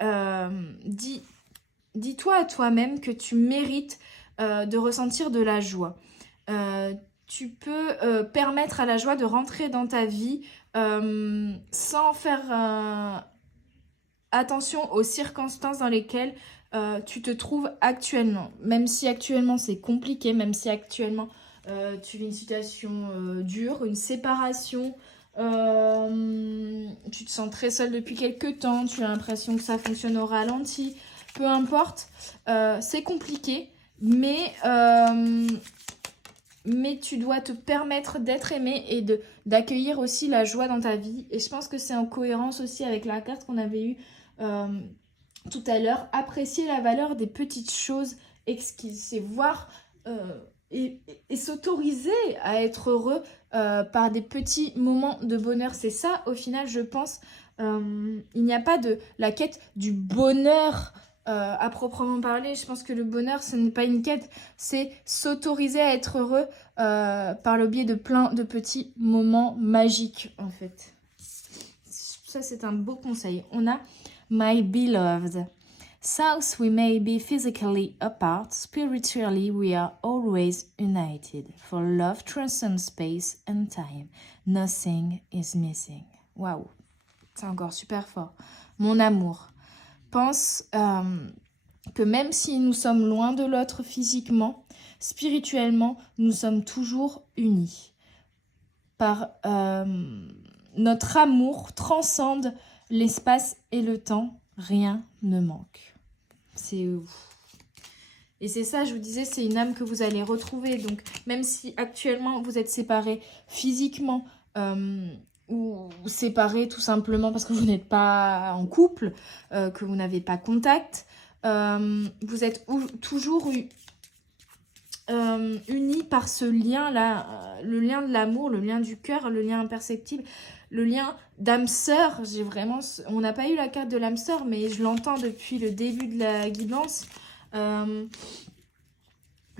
dis-toi à toi-même que tu mérites de ressentir de la joie. Tu peux permettre à la joie de rentrer dans ta vie sans faire attention aux circonstances dans lesquelles tu te trouves actuellement. Même si actuellement c'est compliqué, même si actuellement tu vis une situation dure, une séparation, tu te sens très seule depuis quelques temps, tu as l'impression que ça fonctionne au ralenti, peu importe, c'est compliqué, mais tu dois te permettre d'être aimé et d'accueillir aussi la joie dans ta vie. Et je pense que c'est en cohérence aussi avec la carte qu'on avait eue tout à l'heure. Apprécier la valeur des petites choses exquises. C'est voir et s'autoriser à être heureux par des petits moments de bonheur. C'est ça, au final, je pense. Il n'y a pas de la quête du bonheur à proprement parler. Je pense que le bonheur, ce n'est pas une quête, c'est s'autoriser à être heureux par le biais de plein de petits moments magiques, en fait. Ça, c'est un beau conseil. On a My Beloved. South we may be physically apart, spiritually we are always united. For love transcends space and time. Nothing is missing. Waouh, c'est encore super fort. Mon amour. Pense que même si nous sommes loin de l'autre physiquement, spirituellement, nous sommes toujours unis. Par notre amour transcende l'espace et le temps, rien ne manque. C'est ouf. Et c'est ça, je vous disais, c'est une âme que vous allez retrouver. Donc, même si actuellement vous êtes séparés physiquement ou séparés tout simplement parce que vous n'êtes pas en couple, que vous n'avez pas contact, vous êtes toujours unis par ce lien-là, le lien de l'amour, le lien du cœur, le lien imperceptible, le lien d'âme sœur. On n'a pas eu la carte de l'âme sœur, mais je l'entends depuis le début de la guidance.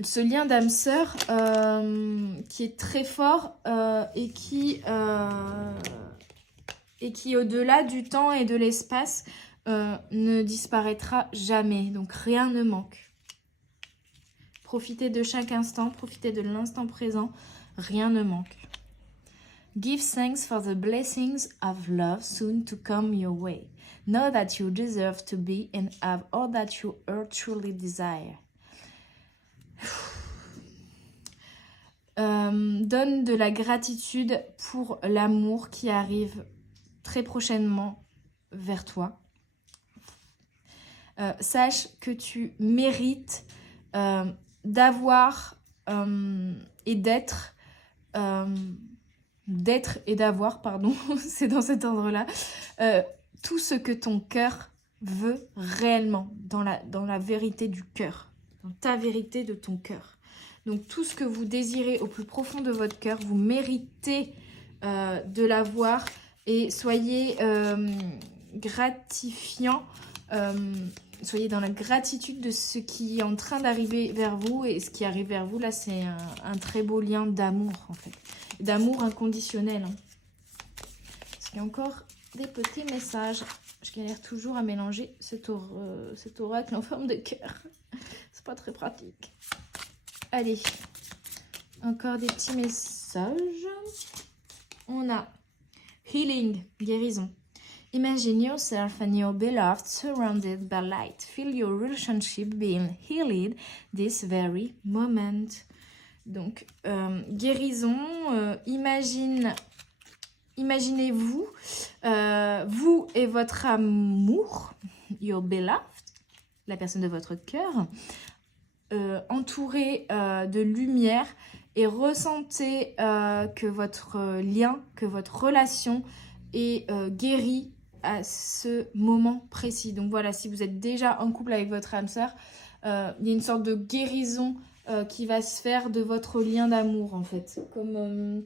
Ce lien d'âme sœur qui est très fort et qui au-delà du temps et de l'espace ne disparaîtra jamais. Donc rien ne manque. Profitez de chaque instant, profitez de l'instant présent, rien ne manque. Give thanks for the blessings of love soon to come your way. Know that you deserve to be and have all that you truly desire. Donne de la gratitude pour l'amour qui arrive très prochainement vers toi. Sache que tu mérites d'avoir et d'être et d'avoir, pardon, c'est dans cet ordre-là, tout ce que ton cœur veut réellement, dans la vérité du cœur, dans ta vérité de ton cœur. Donc tout ce que vous désirez au plus profond de votre cœur, vous méritez de l'avoir et soyez gratifiant, soyez dans la gratitude de ce qui est en train d'arriver vers vous. Et ce qui arrive vers vous, là, c'est un très beau lien d'amour, en fait. D'amour inconditionnel. Hein. Parce qu'il y a encore des petits messages. Je galère toujours à mélanger cet oracle en forme de cœur. C'est pas très pratique. Allez, Encore des petits messages. On a healing, guérison. Imagine yourself and your beloved surrounded by light. Feel your relationship being healed this very moment. Donc, guérison, imaginez-vous, vous et votre amour, your beloved, la personne de votre cœur, entouré de lumière et ressentez que votre lien, que votre relation est guérie à ce moment précis. Donc voilà, si vous êtes déjà en couple avec votre âme sœur, il y a une sorte de guérison qui va se faire de votre lien d'amour en fait. Comme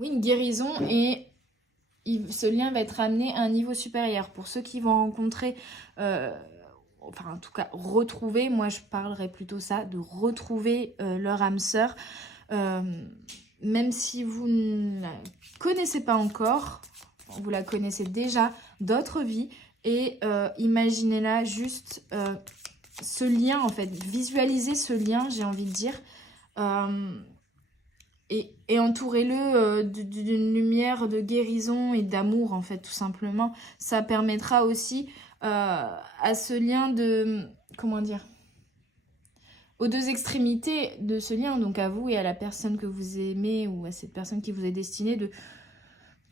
oui, une guérison et ce lien va être amené à un niveau supérieur. Pour ceux qui vont rencontrer... enfin en tout cas retrouver, moi je parlerais plutôt ça, de retrouver leur âme sœur, même si vous ne la connaissez pas encore, vous la connaissez déjà d'autres vies, et imaginez-la juste ce lien en fait, visualisez ce lien, j'ai envie de dire, et entourez-le d'une lumière de guérison et d'amour en fait, tout simplement. Ça permettra aussi à ce lien de, comment dire, aux deux extrémités de ce lien, donc à vous et à la personne que vous aimez ou à cette personne qui vous est destinée,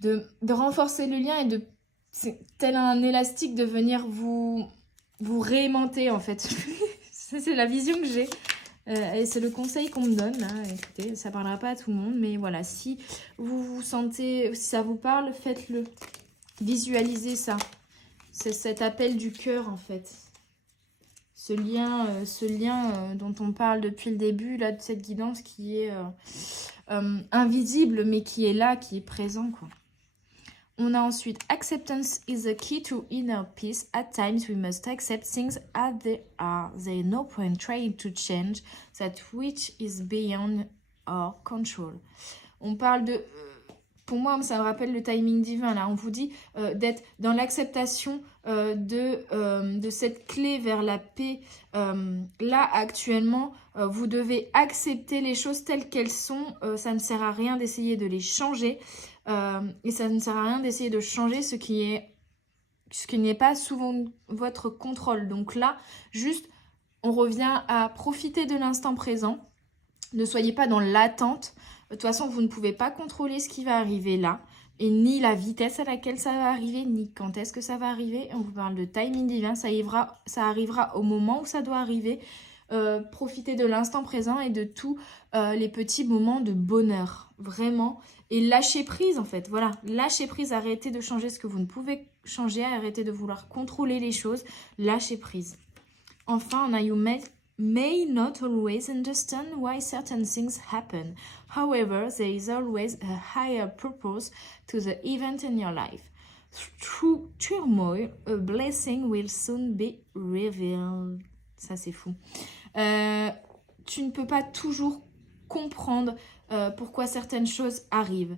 de renforcer le lien et de, tel un élastique, de venir vous réaimanter en fait. C'est la vision que j'ai. Et c'est le conseil qu'on me donne, là. Écoutez, ça parlera pas à tout le monde, mais voilà, si vous vous sentez, si ça vous parle, faites-le. Visualisez ça. C'est cet appel du cœur, en fait. Ce lien dont on parle depuis le début, là, de cette guidance qui est invisible, mais qui est là, qui est présent, quoi. On a ensuite acceptance is the key to inner peace. At times we must accept things as they are. There is no point trying to change that which is beyond our control. On parle de... pour moi, ça me rappelle le timing divin. Là, on vous dit d'être dans l'acceptation de cette clé vers la paix. Là, actuellement, vous devez accepter les choses telles qu'elles sont. Ça ne sert à rien d'essayer de les changer. Et ça ne sert à rien d'essayer de changer ce qui n'est pas sous votre contrôle. Donc là, juste, on revient à profiter de l'instant présent. Ne soyez pas dans l'attente. De toute façon, vous ne pouvez pas contrôler ce qui va arriver là. Et ni la vitesse à laquelle ça va arriver, ni quand est-ce que ça va arriver. On vous parle de timing divin. Ça arrivera au moment où ça doit arriver. Profitez de l'instant présent et de tous les petits moments de bonheur. Vraiment. Et lâchez prise en fait. Voilà. Lâchez prise. Arrêtez de changer ce que vous ne pouvez changer. Arrêtez de vouloir contrôler les choses. Lâchez prise. Enfin, on a You may not always understand why certain things happen. However, there is always a higher purpose to the event in your life. Through turmoil, a blessing will soon be revealed. Ça, c'est fou. Tu ne peux pas toujours comprendre pourquoi certaines choses arrivent.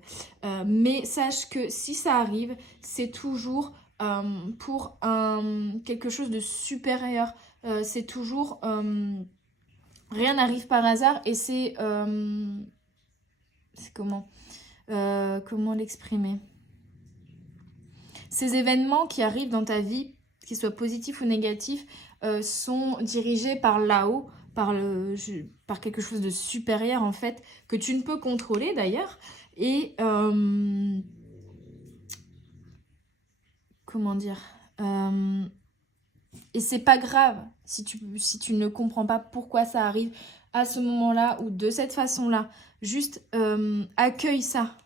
Mais sache que si ça arrive, c'est toujours pour quelque chose de supérieur. C'est toujours... rien n'arrive par hasard et c'est comment l'exprimer? Ces événements qui arrivent dans ta vie, qu'ils soient positifs ou négatifs, sont dirigés par là-haut, par quelque chose de supérieur en fait, que tu ne peux contrôler d'ailleurs. Et comment dire, et c'est pas grave si tu ne comprends pas pourquoi ça arrive à ce moment-là ou de cette façon-là. Juste accueille ça,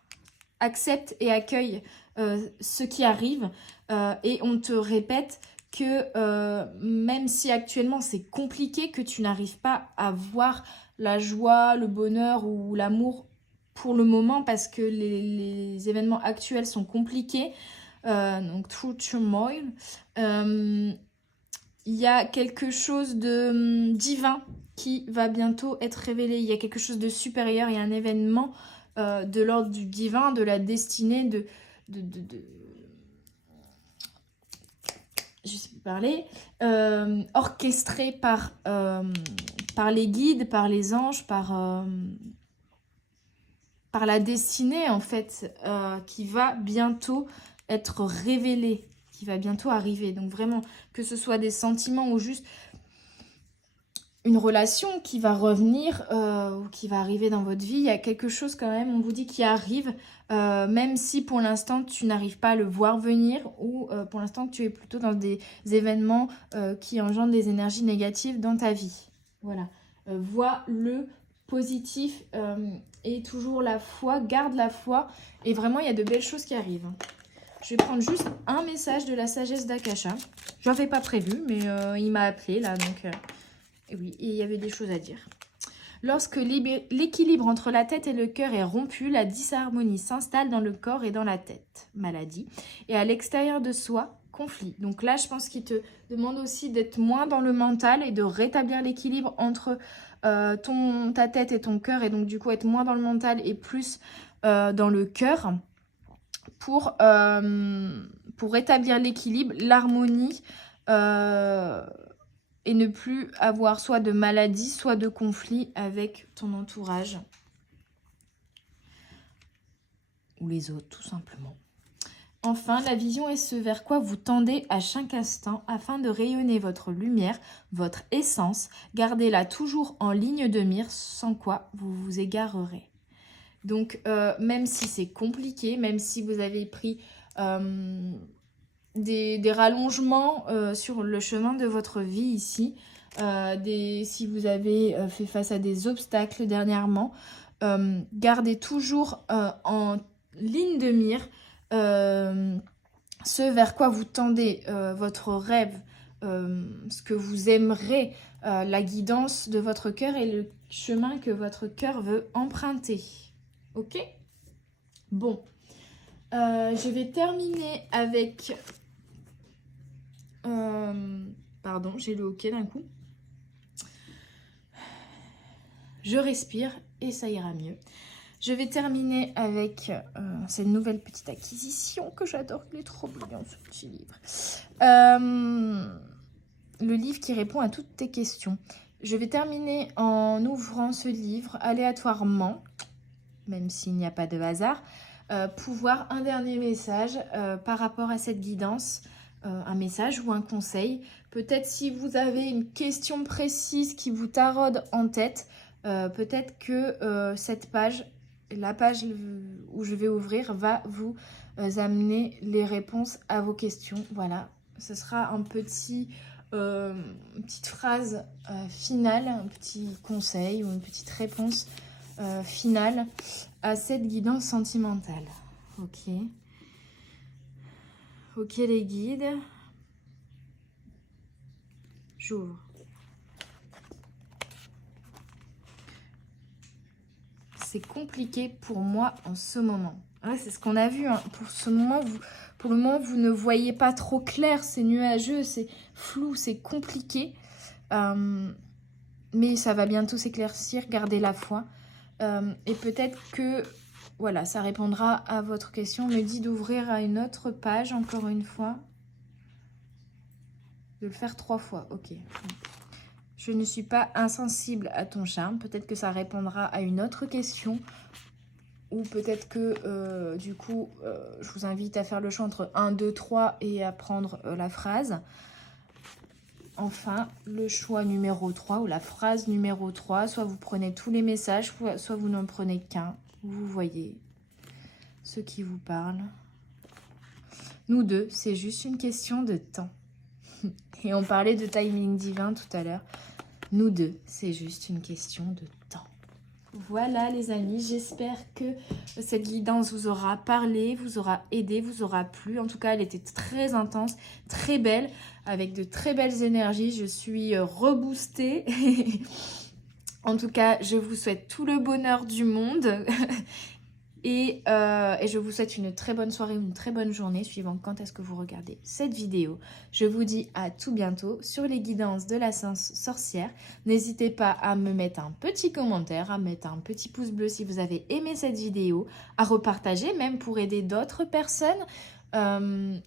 accepte et accueille ce qui arrive, et on te répète que même si actuellement c'est compliqué, que tu n'arrives pas à voir la joie, le bonheur ou l'amour pour le moment parce que les événements actuels sont compliqués, donc through turmoil, il y a quelque chose de divin qui va bientôt être révélé. Il y a quelque chose de supérieur, il y a un événement de l'ordre du divin, de la destinée, je sais plus parler, orchestré par les guides, par les anges, par par la destinée, en fait, qui va bientôt être révélée, qui va bientôt arriver. Donc vraiment, que ce soit des sentiments ou juste une relation qui va revenir ou qui va arriver dans votre vie, il y a quelque chose quand même, on vous dit, qui arrive, même si pour l'instant tu n'arrives pas à le voir venir ou pour l'instant tu es plutôt dans des événements qui engendrent des énergies négatives dans ta vie. Voilà. Vois le positif et toujours la foi, garde la foi et vraiment il y a de belles choses qui arrivent. Je vais prendre juste un message de la sagesse d'Akasha. Je n'avais pas prévu, mais il m'a appelé là, donc... Et oui, il y avait des choses à dire. Lorsque l'équilibre entre la tête et le cœur est rompu, la disharmonie s'installe dans le corps et dans la tête. Maladie. Et à l'extérieur de soi, conflit. Donc là, je pense qu'il te demande aussi d'être moins dans le mental et de rétablir l'équilibre entre ta tête et ton cœur. Et donc du coup, être moins dans le mental et plus dans le cœur pour rétablir l'équilibre, l'harmonie et ne plus avoir soit de maladie, soit de conflit avec ton entourage. Ou les autres, tout simplement. Enfin, la vision est ce vers quoi vous tendez à chaque instant afin de rayonner votre lumière, votre essence. Gardez-la toujours en ligne de mire, sans quoi vous vous égarerez. Donc, même si c'est compliqué, même si vous avez pris... des rallongements sur le chemin de votre vie ici, si vous avez fait face à des obstacles dernièrement, gardez toujours en ligne de mire ce vers quoi vous tendez, votre rêve, ce que vous aimerez, la guidance de votre cœur et le chemin que votre cœur veut emprunter. Ok ? Bon. Je vais terminer avec... pardon, j'ai le hoquet d'un coup. Je respire et ça ira mieux. Je vais terminer avec cette nouvelle petite acquisition que j'adore. Il est trop mignon ce petit livre. Le livre qui répond à toutes tes questions. Je vais terminer en ouvrant ce livre aléatoirement, même s'il n'y a pas de hasard, pour voir un dernier message par rapport à cette guidance. Un message ou un conseil. Peut-être si vous avez une question précise qui vous taraude en tête, peut-être que cette page, la page où je vais ouvrir, va vous amener les réponses à vos questions. Voilà, ce sera une petite phrase finale, un petit conseil ou une petite réponse finale à cette guidance sentimentale. Ok. Ok les guides, j'ouvre. C'est compliqué pour moi en ce moment. Ouais, c'est ce qu'on a vu. Hein. Pour le moment, vous ne voyez pas trop clair. C'est nuageux, c'est flou, c'est compliqué. Mais ça va bientôt s'éclaircir. Gardez la foi. Et peut-être que voilà, ça répondra à votre question. On me dit d'ouvrir à une autre page, encore une fois. De le faire 3 fois, ok. Je ne suis pas insensible à ton charme. Peut-être que ça répondra à une autre question. Ou peut-être que, du coup, je vous invite à faire le choix entre 1, 2, 3 et à prendre la phrase. Enfin, le choix numéro 3 ou la phrase numéro 3. Soit vous prenez tous les messages, soit vous n'en prenez qu'un. Vous voyez ce qui vous parle. Nous deux, c'est juste une question de temps. Et on parlait de timing divin tout à l'heure. Nous deux, c'est juste une question de temps. Voilà les amis, j'espère que cette guidance vous aura parlé, vous aura aidé, vous aura plu. En tout cas, elle était très intense, très belle, avec de très belles énergies. Je suis reboostée. En tout cas, je vous souhaite tout le bonheur du monde. Et je vous souhaite une très bonne soirée, une très bonne journée, suivant quand est-ce que vous regardez cette vidéo. Je vous dis à tout bientôt sur les guidances de la sorcière. N'hésitez pas à me mettre un petit commentaire, à mettre un petit pouce bleu si vous avez aimé cette vidéo, à repartager même pour aider d'autres personnes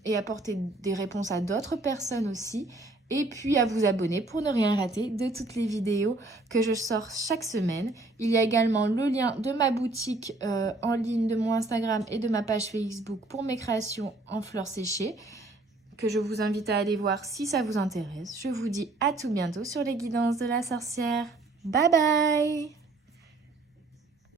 et apporter des réponses à d'autres personnes aussi. et puis à vous abonner pour ne rien rater de toutes les vidéos que je sors chaque semaine. Il y a également le lien de ma boutique en ligne, de mon Instagram et de ma page Facebook pour mes créations en fleurs séchées, que je vous invite à aller voir si ça vous intéresse. Je vous dis à tout bientôt sur les guidances de la sorcière. Bye bye!